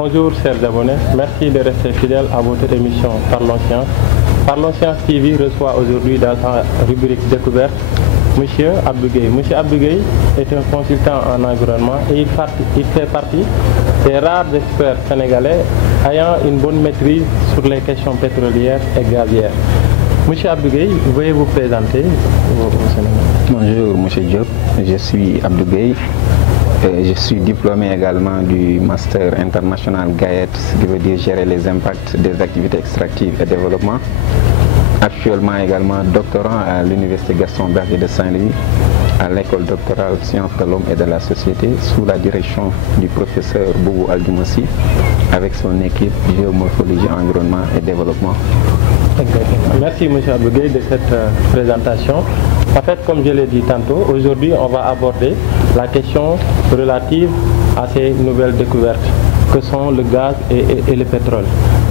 Bonjour chers abonnés, merci de rester fidèles à votre émission Parlons Science. Parlons Science TV reçoit aujourd'hui dans sa rubrique découverte Monsieur Abdou Gueye. Monsieur Abdou Gueye est un consultant en environnement et il fait partie des rares experts sénégalais ayant une bonne maîtrise sur les questions pétrolières et gazières. Monsieur Abdou Gueye, veuillez vous présenter au Sénégal. Bonjour Monsieur Diop, je suis Abdou Gueye. Je suis diplômé également du Master International GAET, qui veut dire gérer les impacts des activités extractives et développement. Actuellement également doctorant à l'Université Gaston Berger de Saint-Louis, à l'école doctorale Sciences de l'Homme et de la Société, sous la direction du professeur Boubou Aldoumassi, avec son équipe Géomorphologie, Environnement et Développement. Exactement. Merci M. Abdou Gueye de cette présentation. En fait, comme je l'ai dit tantôt, aujourd'hui on va aborder la question relative à ces nouvelles découvertes que sont le gaz et le pétrole.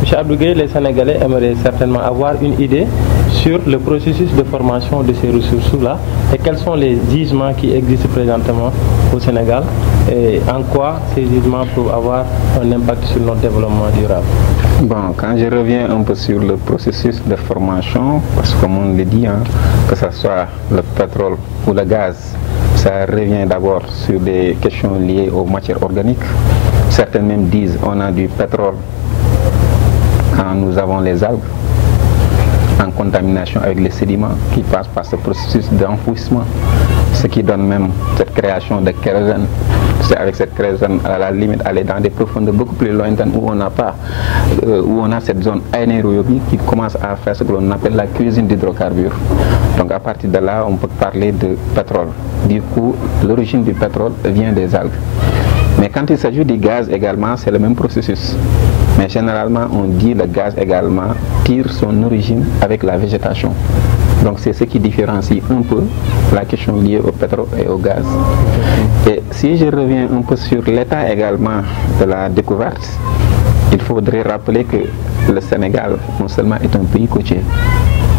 M. Abdou Gueye, les Sénégalais aimeraient certainement avoir une idée sur le processus de formation de ces ressources-là et quels sont les gisements qui existent présentement au Sénégal et en quoi ces gisements peuvent avoir un impact sur notre développement durable. Bon, quand je reviens un peu sur le processus de formation, parce que comme on le dit, que ce soit le pétrole ou le gaz, ça revient d'abord sur des questions liées aux matières organiques. Certains même disent on a du pétrole quand nous avons les algues en contamination avec les sédiments qui passent par ce processus d'enfouissement, ce qui donne même cette création de kérosène. C'est avec cette kérosène à la limite aller dans des profondeurs beaucoup plus lointaines où on n'a pas, où on a cette zone anaérobie qui commence à faire ce que l'on appelle la cuisine d'hydrocarbures. Donc à partir de là, on peut parler de pétrole. Du coup, l'origine du pétrole vient des algues. Mais quand il s'agit du gaz également, c'est le même processus. Mais généralement, on dit le gaz également tire son origine avec la végétation. Donc c'est ce qui différencie un peu la question liée au pétrole et au gaz. Et si je reviens un peu sur l'état également de la découverte, il faudrait rappeler que le Sénégal non seulement est un pays côtier,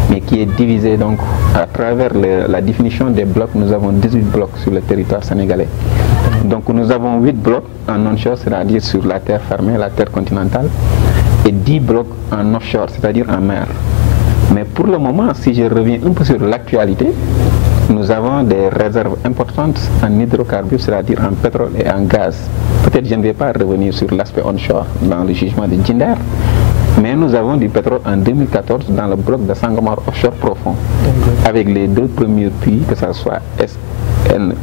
mais qui est divisé donc à travers la définition des blocs. Nous avons 18 blocs sur le territoire sénégalais. Donc nous avons 8 blocs en onshore, c'est-à-dire sur la terre fermée, la terre continentale, et 10 blocs en offshore, c'est-à-dire en mer. Mais pour le moment, si je reviens un peu sur l'actualité, nous avons des réserves importantes en hydrocarbures, c'est-à-dire en pétrole et en gaz. Peut-être je ne vais pas revenir sur l'aspect onshore dans le jugement de Djinder, mais nous avons du pétrole en 2014 dans le bloc de Sangomar offshore profond, avec les deux premiers puits, que ce soit SNE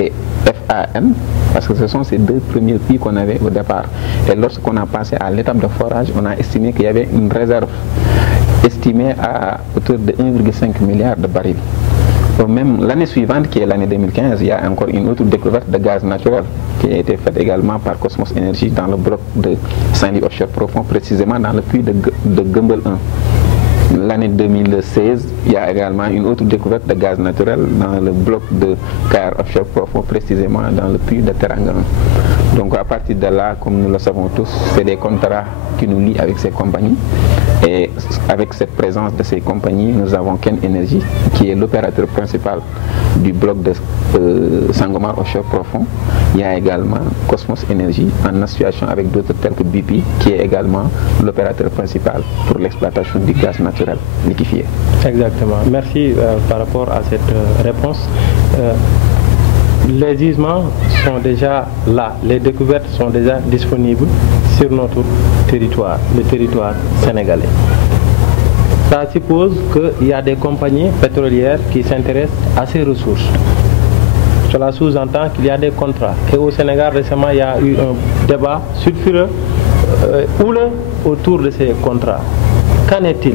et FAN, parce que ce sont ces deux premiers puits qu'on avait au départ. Et lorsqu'on a passé à l'étape de forage, on a estimé qu'il y avait une réserve estimée à autour de 1,5 milliard de barils. Même l'année suivante, qui est l'année 2015, il y a encore une autre découverte de gaz naturel qui a été faite également par Cosmos Energy dans le bloc de Saint-Louis offshore profond, précisément dans le puits de Gumbel 1. L'année 2016, il y a également une autre découverte de gaz naturel dans le bloc de Kayar offshore profond, précisément dans le puits de Teranga. Donc à partir de là, comme nous le savons tous, c'est des contrats qui nous lient avec ces compagnies. Et avec cette présence de ces compagnies, nous avons Ken Energy, qui est l'opérateur principal du bloc de Sangomar offshore profond. Il y a également Cosmos Energy en association avec d'autres tels que BP, qui est également l'opérateur principal pour l'exploitation du gaz naturel liquéfié. Exactement. Merci par rapport à cette réponse. Les gisements sont déjà là, les découvertes sont déjà disponibles sur notre territoire, le territoire sénégalais. Ça suppose qu'il y a des compagnies pétrolières qui s'intéressent à ces ressources. Cela sous-entend qu'il y a des contrats. Et au Sénégal, récemment, il y a eu un débat sulfureux, houleux autour de ces contrats. Qu'en est-il?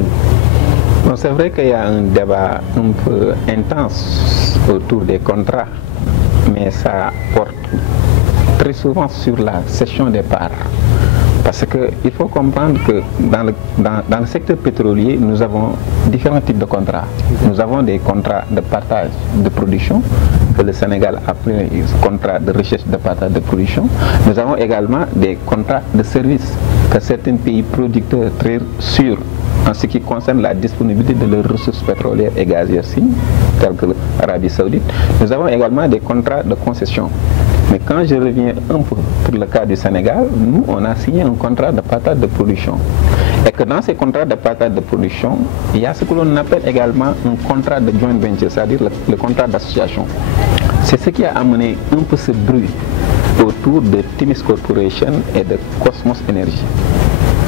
Bon, c'est vrai qu'il y a un débat un peu intense autour des contrats, mais ça porte très souvent sur la cession des parts. Parce qu'il faut comprendre que dans le secteur pétrolier, nous avons différents types de contrats. Nous avons des contrats de partage de production, que le Sénégal appelle contrat de recherche de partage de production. Nous avons également des contrats de services que certains pays producteurs très sûrs en ce qui concerne la disponibilité de leurs ressources pétrolières et gazières, telles que l'Arabie Saoudite. Nous avons également des contrats de concession. Mais quand je reviens un peu pour le cas du Sénégal, nous, on a signé un contrat de partage de production. Et que dans ces contrats de partage de production, il y a ce que l'on appelle également un contrat de joint venture, c'est-à-dire le contrat d'association. C'est ce qui a amené un peu ce bruit autour de Timis Corporation et de Cosmos Energy.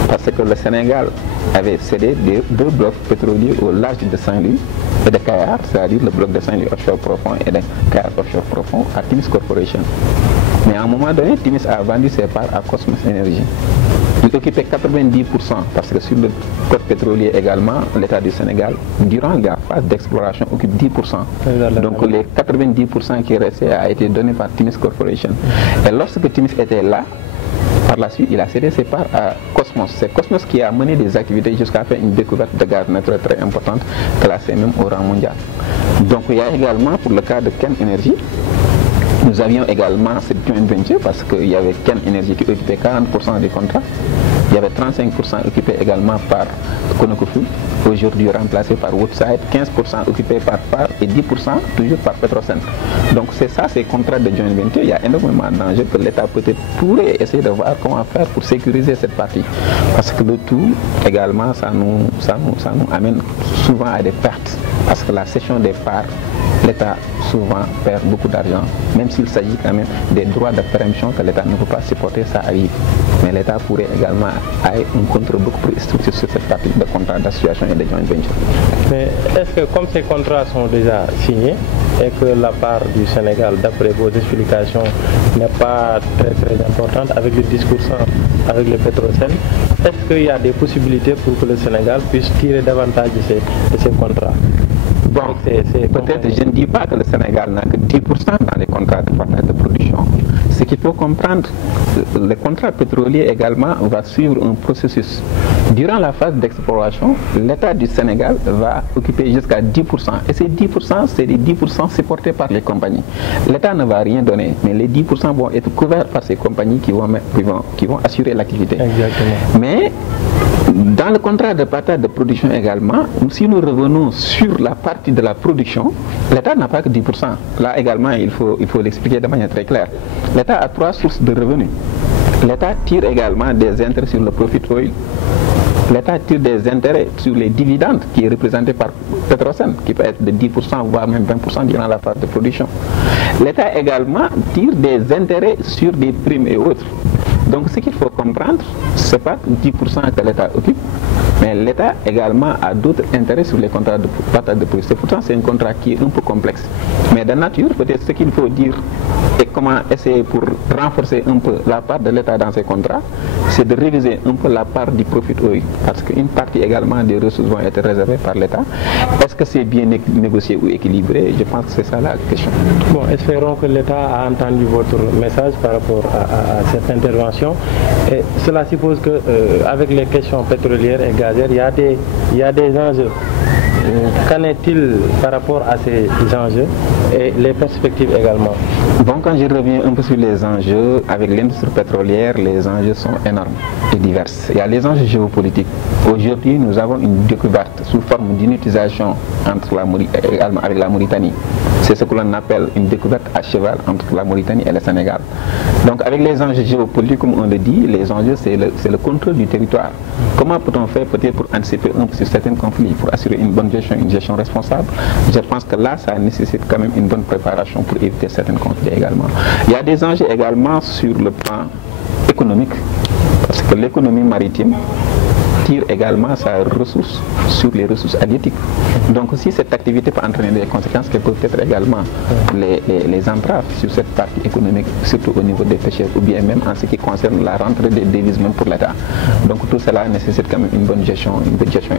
Parce que le Sénégal avait cédé deux blocs pétroliers au large de Saint-Louis et de Kayar, c'est-à-dire le bloc de Saint-Louis offshore profond et de Kayar offshore profond à Timis Corporation. Mais à un moment donné, Timis a vendu ses parts à Cosmos Energy. Il occupait 90% parce que sur le code pétrolier également, l'État du Sénégal, durant la phase d'exploration, occupe 10%. Donc les 90% qui restaient a été donné par Timis Corporation. Et lorsque Timis était là, par la suite, il a cédé ses parts à Cosmos. C'est Cosmos qui a mené des activités jusqu'à faire une découverte de gaz naturel très importante, classée même au rang mondial. Donc il y a également, pour le cas de Ken Energy, nous avions également cette joint venture parce qu'il y avait Ken Energy qui occupait 40% du contrat. Il y avait 35% occupés également par ConocoPhillips, aujourd'hui remplacé par Woodside, 15% occupés par PAR et 10% toujours par Petrosen. Donc c'est ça, ces contrats de joint venture. Il y a énormément d'enjeux que l'État peut-être pourrait essayer de voir comment faire pour sécuriser cette partie. Parce que le tout, également, ça nous amène souvent à des pertes. Parce que la cession des parts, l'État souvent perd beaucoup d'argent, même s'il s'agit quand même des droits de préemption que l'État ne peut pas supporter, ça arrive. Mais l'État pourrait également avoir un contrôle beaucoup plus structuré sur cette partie de contrats d'association et de joint venture. Mais est-ce que comme ces contrats sont déjà signés et que la part du Sénégal, d'après vos explications, n'est pas très importante avec le 10% avec le Petrosen, est-ce qu'il y a des possibilités pour que le Sénégal puisse tirer davantage de ces contrats? Bon, peut-être je ne dis pas que le Sénégal n'a que 10% dans les contrats de partage de production. Ce qu'il faut comprendre, le contrat pétrolier également va suivre un processus. Durant la phase d'exploration, l'État du Sénégal va occuper jusqu'à 10%. Et ces 10%, c'est les 10% supportés par les compagnies. L'État ne va rien donner, mais les 10% vont être couverts par ces compagnies qui vont assurer l'activité. Exactement. Mais dans le contrat de partage de production également, si nous revenons sur la partie de la production, l'État n'a pas que 10%. Là également, il faut l'expliquer de manière très claire. L'État a 3 sources de revenus. L'État tire également des intérêts sur le profit oil. L'État tire des intérêts sur les dividendes qui est représenté par Petrosen, qui peut être de 10%, voire même 20% durant la phase de production. L'État également tire des intérêts sur des primes et autres. Donc ce qu'il faut comprendre, ce n'est pas 10% que l'État occupe, mais l'État également a d'autres intérêts sur les contrats de partage de production. Pourtant c'est un contrat qui est un peu complexe. Mais de nature, peut-être ce qu'il faut dire et comment essayer pour renforcer un peu la part de l'État dans ces contrats, c'est de réviser un peu la part du profit oil. Parce qu'une partie également des ressources vont être réservées par l'État. Est-ce que c'est bien négocié ou équilibré? Je pense que c'est ça la question. Bon, espérons que l'État a entendu votre message par rapport à cette intervention. Et cela suppose qu'avec les questions pétrolières et gazières, il y a des enjeux. Qu'en est-il par rapport à ces enjeux et les perspectives également? Bon, quand je reviens un peu sur les enjeux, avec l'industrie pétrolière, les enjeux sont énormes et divers. Il y a les enjeux géopolitiques. Aujourd'hui, nous avons une découverte sous forme d'unitisation avec la Mauritanie. C'est ce que l'on appelle une découverte à cheval entre la Mauritanie et le Sénégal. Donc avec les enjeux géopolitiques, comme on le dit, les enjeux c'est le contrôle du territoire. Comment peut-on faire peut-être pour anticiper un peu sur certains conflits, pour assurer une bonne gestion, une gestion responsable? Je pense que là, ça nécessite quand même une bonne préparation pour éviter certains conflits également. Il y a des enjeux également sur le plan économique, parce que l'économie maritime tire également sa ressource sur les ressources halieutiques. Donc si cette activité peut entraîner des conséquences qui peuvent être également les entraves sur cette partie économique, surtout au niveau des pêcheurs, ou bien même en ce qui concerne la rentrée des devises même pour l'État. Donc tout cela nécessite quand même une bonne gestion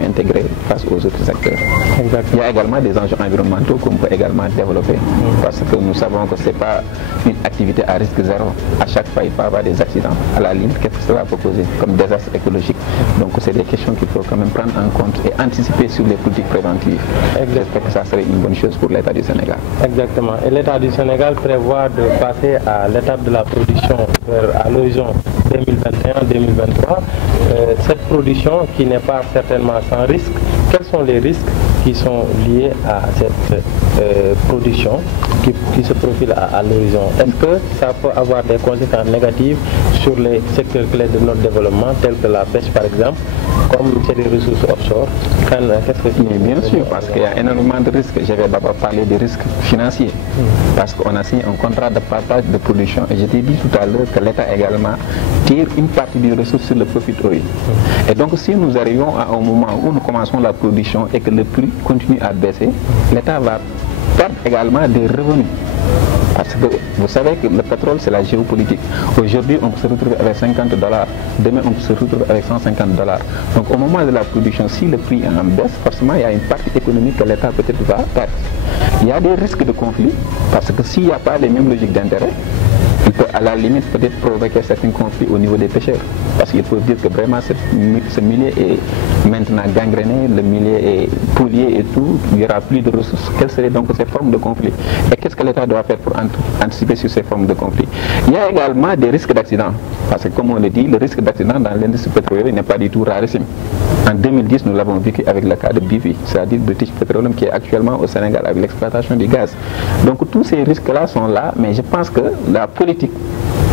intégrée face aux autres secteurs. Exactement. Il y a également des enjeux environnementaux qu'on peut également développer, parce que nous savons que ce n'est pas une activité à risque zéro. À chaque fois, il peut y avoir des accidents. À la limite, qu'est-ce que cela peut causer comme désastre écologique? Donc c'est des questions qu'il faut quand même prendre en compte et anticiper sur les politiques préventives. J'espère que ça serait une bonne chose pour l'État du Sénégal. Exactement. Et l'État du Sénégal prévoit de passer à l'étape de la production à l'horizon 2021-2023. Cette production qui n'est pas certainement sans risque, quels sont les risques qui sont liés à cette production qui se profile à l'horizon. Est-ce que ça peut avoir des conséquences négatives sur les secteurs clés de notre développement, tels que la pêche par exemple, comme c'est des ressources offshore? Mais bien sûr, parce qu'il y a énormément de risques. Je vais d'abord parler des risques financiers, parce qu'on a signé un contrat de partage de production et je t'ai dit tout à l'heure que l'État également tire une partie des ressources sur le profit oil. Et donc si nous arrivons à un moment où nous commençons la production et que le prix continue à baisser, l'État va perdre également des revenus. Parce que vous savez que le pétrole, c'est la géopolitique. Aujourd'hui, on peut se retrouver avec $50. Demain, on peut se retrouver avec $150. Donc, au moment de la production, si le prix est en baisse, forcément, il y a une partie économique que l'État peut-être va perdre. Il y a des risques de conflit, parce que s'il n'y a pas les mêmes logiques d'intérêt, il peut à la limite peut-être provoquer certains conflits au niveau des pêcheurs. Parce qu'il faut dire que vraiment ce milieu est maintenant gangréné, le milieu est pollué et tout, il n'y aura plus de ressources. Quelles seraient donc ces formes de conflit? Et qu'est-ce que l'État doit faire pour anticiper sur ces formes de conflit? Il y a également des risques d'accident. Parce que comme on le dit, le risque d'accident dans l'industrie pétrolière n'est pas du tout rarissime. En 2010, nous l'avons vécu avec le cas de BP, c'est-à-dire British Petroleum, qui est actuellement au Sénégal avec l'exploitation du gaz. Donc tous ces risques-là sont là, mais je pense que la politique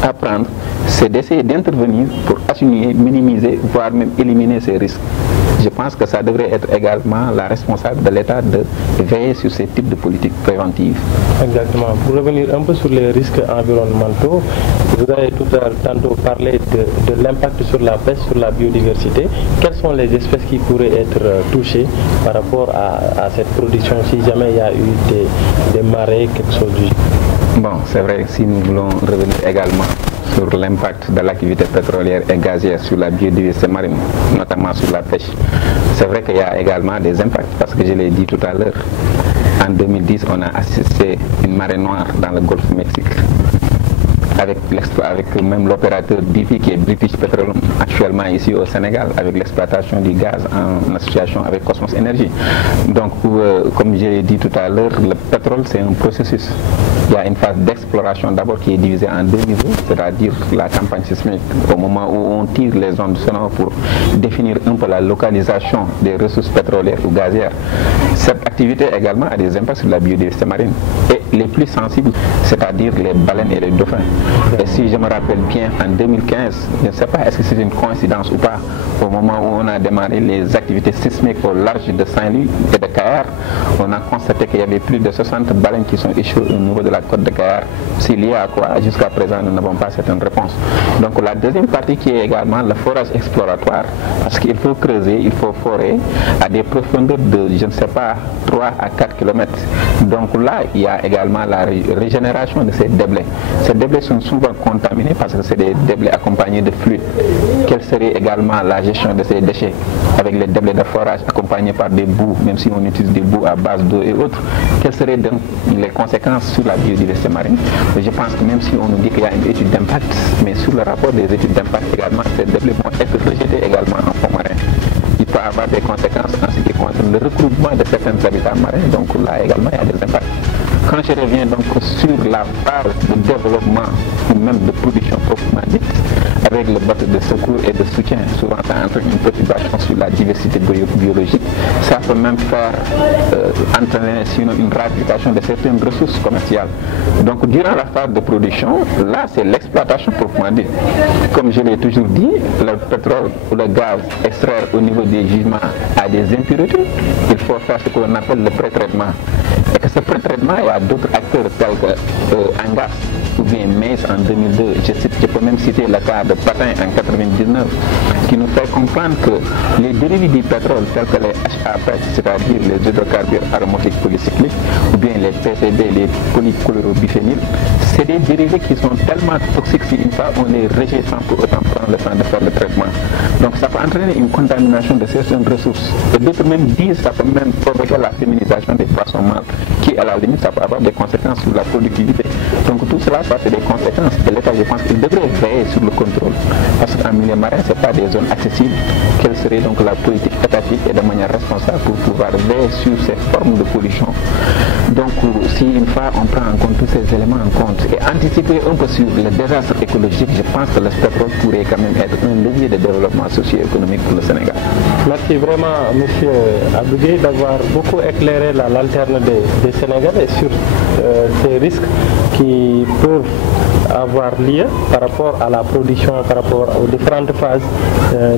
à prendre, c'est d'essayer d'intervenir pour atténuer, minimiser, voire même éliminer ces risques. Je pense que ça devrait être également la responsable de l'État de veiller sur ces types de politiques préventives. Exactement. Pour revenir un peu sur les risques environnementaux, vous avez tantôt parlé de l'impact sur la pêche, sur la biodiversité. Quelles sont les espèces qui pourraient être touchées par rapport à cette production si jamais il y a eu des marées, quelque chose du genre? Bon, c'est vrai que si nous voulons revenir également sur l'impact de l'activité pétrolière et gazière sur la biodiversité marine, notamment sur la pêche, c'est vrai qu'il y a également des impacts, parce que je l'ai dit tout à l'heure, en 2010, on a assisté à une marée noire dans le golfe du Mexique, avec même l'opérateur BP qui est British Petroleum actuellement ici au Sénégal, avec l'exploitation du gaz en association avec Cosmos Energy. Donc, comme je l'ai dit tout à l'heure, le pétrole c'est un processus. Il y a une phase d'exploration d'abord qui est divisée en deux niveaux, c'est-à-dire la campagne sismique, au moment où on tire les ondes sonores pour définir un peu la localisation des ressources pétrolières ou gazières. Cette activité également a des impacts sur la biodiversité marine. Et les plus sensibles, c'est-à-dire les baleines et les dauphins. Et si je me rappelle bien, en 2015, je ne sais pas est-ce que c'est une coïncidence ou pas, au moment où on a démarré les activités sismiques au large de Saint-Louis et de Cayar, on a constaté qu'il y avait plus de 60 baleines qui sont échouées au niveau de la côte de Cayar. C'est lié à quoi? Jusqu'à présent, nous n'avons pas certaines réponses. Donc la deuxième partie qui est également le forage exploratoire, parce qu'il faut creuser, il faut forer à des profondeurs de, je ne sais pas, 3 à 4 km. Donc là, il y a également la régénération de ces déblais. Ces déblais sont souvent contaminés parce que c'est des déblais accompagnés de fluides. Quelle serait également la gestion de ces déchets avec les déblais de forage accompagnés par des boues, même si on utilise des boues à base d'eau et autres? Quelles seraient donc les conséquences sur la biodiversité marine? Je pense que même si on nous dit qu'il y a une étude d'impact, mais sur le rapport des études d'impact également, ces déblais vont être rejetés également en fond marin. Il peut avoir des conséquences en ce qui concerne le regroupement de certains habitats marins, donc là également il y a des impacts. Quand je reviens donc sur la phase de développement ou même de production proprement dite, avec le bateau de secours et de soutien, souvent ça entraîne une perturbation sur la diversité biologique, ça peut même faire entraîner sinon une ratification de certaines ressources commerciales. Donc durant la phase de production, là c'est l'exploitation proprement dite. Comme je l'ai toujours dit, le pétrole ou le gaz extraire au niveau des gisements a des impuretés, il faut faire ce qu'on appelle le pré-traitement. Et que ce pré-traitement, il y a d'autres acteurs tels que Angas ou bien Mace en 2002, je peux même citer le cas de Patin en 1999, qui nous fait comprendre que les dérivés du pétrole tels que les HAP, c'est-à-dire les hydrocarbures aromatiques polycycliques, ou bien les PCB, les polychlorobiphéniles, c'est des dérivés qui sont tellement toxiques qu'une fois on les rejette sans pour autant prendre le temps de faire le traitement. Donc ça peut entraîner une contamination de certaines ressources. Et d'autres même disent que ça peut même provoquer la féminisation des poissons mâles, qui à la limite ça peut avoir des conséquences sur la productivité. Donc tout cela, ça fait des conséquences. Et l'État, je pense qu'il devrait veiller sur le contrôle. Parce qu'en milieu marin, ce n'est pas des zones accessibles. Quelle serait donc la politique étatique profil et de manière responsable pour pouvoir veiller sur ces formes de pollution. Donc si une fois on prend en compte tous ces éléments en compte et anticiper un peu sur le désastre écologique, je pense que le pétrole pourrait quand même être un levier de développement socio-économique pour le Sénégal. Merci vraiment M. Abdou Gueye d'avoir beaucoup éclairé la lanterne des Sénégalais sur ces risques qui peuvent avoir lieu par rapport à la production, par rapport aux différentes phases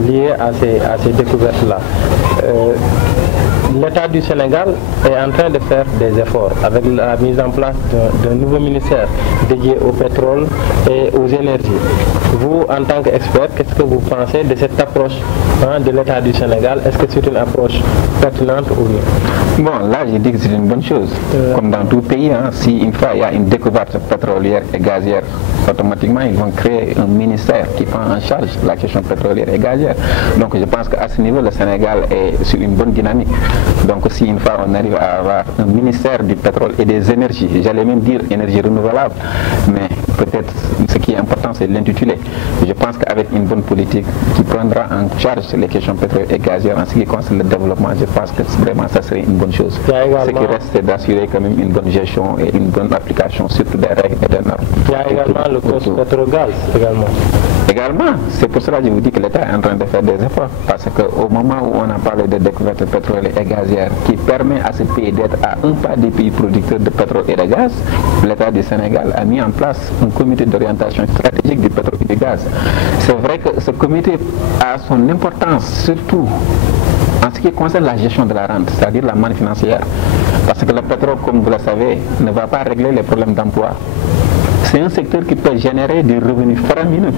liées à ces découvertes-là. L'État du Sénégal est en train de faire des efforts avec la mise en place d'un nouveau ministère dédié au pétrole et aux énergies. Vous, en tant qu'expert, qu'est-ce que vous pensez de cette approche de l'État du Sénégal? Est-ce que c'est une approche pertinente ou non? Bon, là, je dis que c'est une bonne chose. Comme dans tout pays, si une fois il y a une découverte pétrolière et gazière, automatiquement, ils vont créer un ministère qui prend en charge la question pétrolière et gazière. Donc, je pense qu'à ce niveau, le Sénégal est sur une bonne dynamique. Donc, si une fois on arrive à avoir un ministère du pétrole et des énergies, j'allais même dire énergie renouvelable, mais peut-être ce qui est important, c'est l'intitulé. Je pense qu'avec une bonne politique qui prendra en charge les questions pétrolières et gazières en ce qui concerne le développement, je pense que vraiment ça serait une bonne chose. Ce qui reste, c'est d'assurer quand même une bonne gestion et une bonne application, surtout des règles et des normes. Il y a également le cost pétrogaz également. Également, c'est pour cela que je vous dis que l'État est en train de faire des efforts, parce qu'au moment où on a parlé de découverte pétrolière et gazière qui permet à ce pays d'être à un pas des pays producteurs de pétrole et de gaz, l'État du Sénégal a mis en place un comité d'orientation stratégique du pétrole et du gaz. C'est vrai que ce comité a son importance, surtout en ce qui concerne la gestion de la rente, c'est-à-dire la manne financière, parce que le pétrole, comme vous le savez, ne va pas régler les problèmes d'emploi. C'est un secteur qui peut générer des revenus faramineux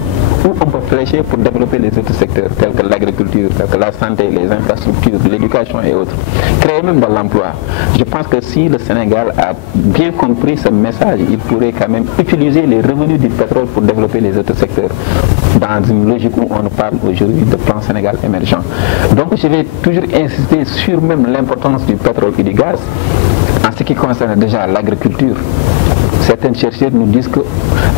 où on peut flécher pour développer les autres secteurs tels que l'agriculture, tels que la santé, les infrastructures, l'éducation et autres. Créer même de l'emploi. Je pense que si le Sénégal a bien compris ce message, il pourrait quand même utiliser les revenus du pétrole pour développer les autres secteurs dans une logique où on parle aujourd'hui de plan Sénégal émergent. Donc je vais toujours insister sur même l'importance du pétrole et du gaz en ce qui concerne déjà l'agriculture. Certains chercheurs nous disent que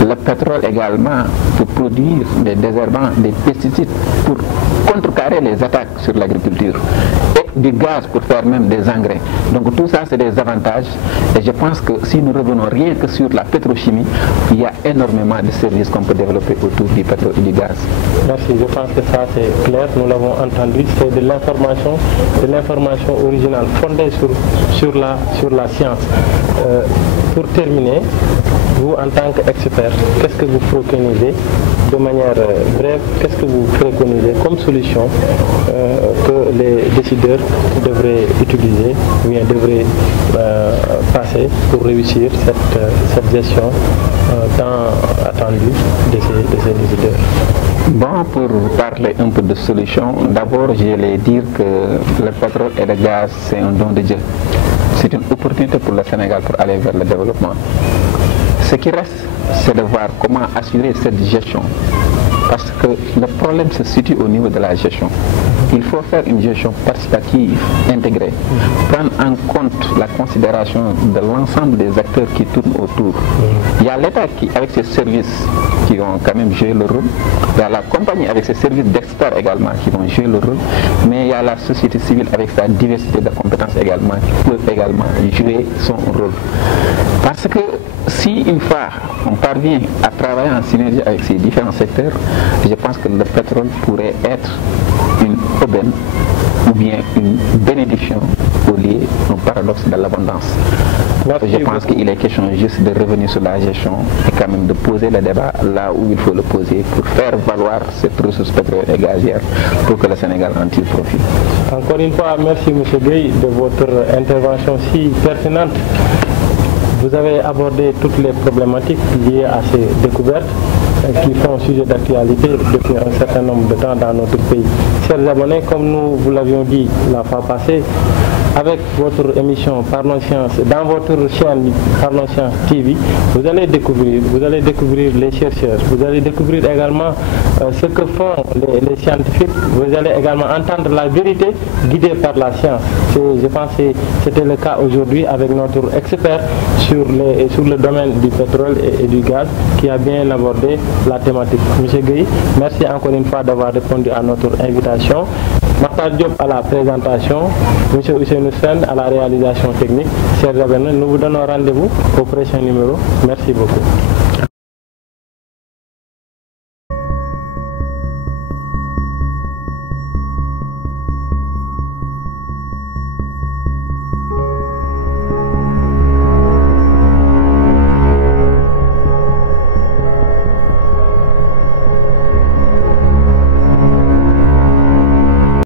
le pétrole également peut produire des désherbants, des pesticides pour contrecarrer les attaques sur l'agriculture et du gaz pour faire même des engrais. Donc tout ça c'est des avantages et je pense que si nous revenons rien que sur la pétrochimie, il y a énormément de services qu'on peut développer autour du pétrole et du gaz. Merci, je pense que ça c'est clair, nous l'avons entendu, c'est de l'information originale fondée sur la science. Pour terminer, vous en tant qu'expert, qu'est-ce que vous préconisez de manière brève, qu'est-ce que vous préconisez comme solution que les décideurs devraient utiliser ou bien devraient passer pour réussir cette gestion tant attendue de ces décideurs? Bon, pour parler un peu de solution, d'abord je vais dire que le pétrole et le gaz c'est un don de Dieu. C'est une opportunité pour le Sénégal pour aller vers le développement. Ce qui reste, c'est de voir comment assurer cette gestion. Parce que le problème se situe au niveau de la gestion. Il faut faire une gestion participative, intégrée, prendre en compte la considération de l'ensemble des acteurs qui tournent autour. Il y a l'État qui, avec ses services, qui vont quand même jouer le rôle. Il y a la compagnie avec ses services d'experts également qui vont jouer le rôle. Mais il y a la société civile avec sa diversité de compétences également qui peut également jouer son rôle. Parce que si une fois on parvient à travailler en synergie avec ces différents secteurs, je pense que le pétrole pourrait être une aubaine ou bien une bénédiction au lieu d'un paradoxe de l'abondance. Je pense qu'il est question juste de revenir sur la gestion et quand même de poser le débat là où il faut le poser pour faire valoir cette ressource pétrolière et gazière pour que le Sénégal en tire profit. Encore une fois, merci M. Gueye de votre intervention si pertinente. Vous avez abordé toutes les problématiques liées à ces découvertes qui font sujet d'actualité depuis un certain nombre de temps dans notre pays. Chers abonnés, comme nous vous l'avions dit la fois passée, avec votre émission Parlons Science, dans votre chaîne Parlons Science TV, vous allez découvrir les chercheurs, vous allez découvrir également ce que font les scientifiques, vous allez également entendre la vérité guidée par la science. Je pense que c'était le cas aujourd'hui avec notre expert sur le domaine du pétrole et du gaz qui a bien abordé la thématique. Monsieur Gueye, merci encore une fois d'avoir répondu à notre invitation. Makhtar Diop à la présentation, M. Ousseynou Sène à la réalisation technique. Chers abonnés, nous vous donnons rendez-vous au prochain numéro. Merci beaucoup.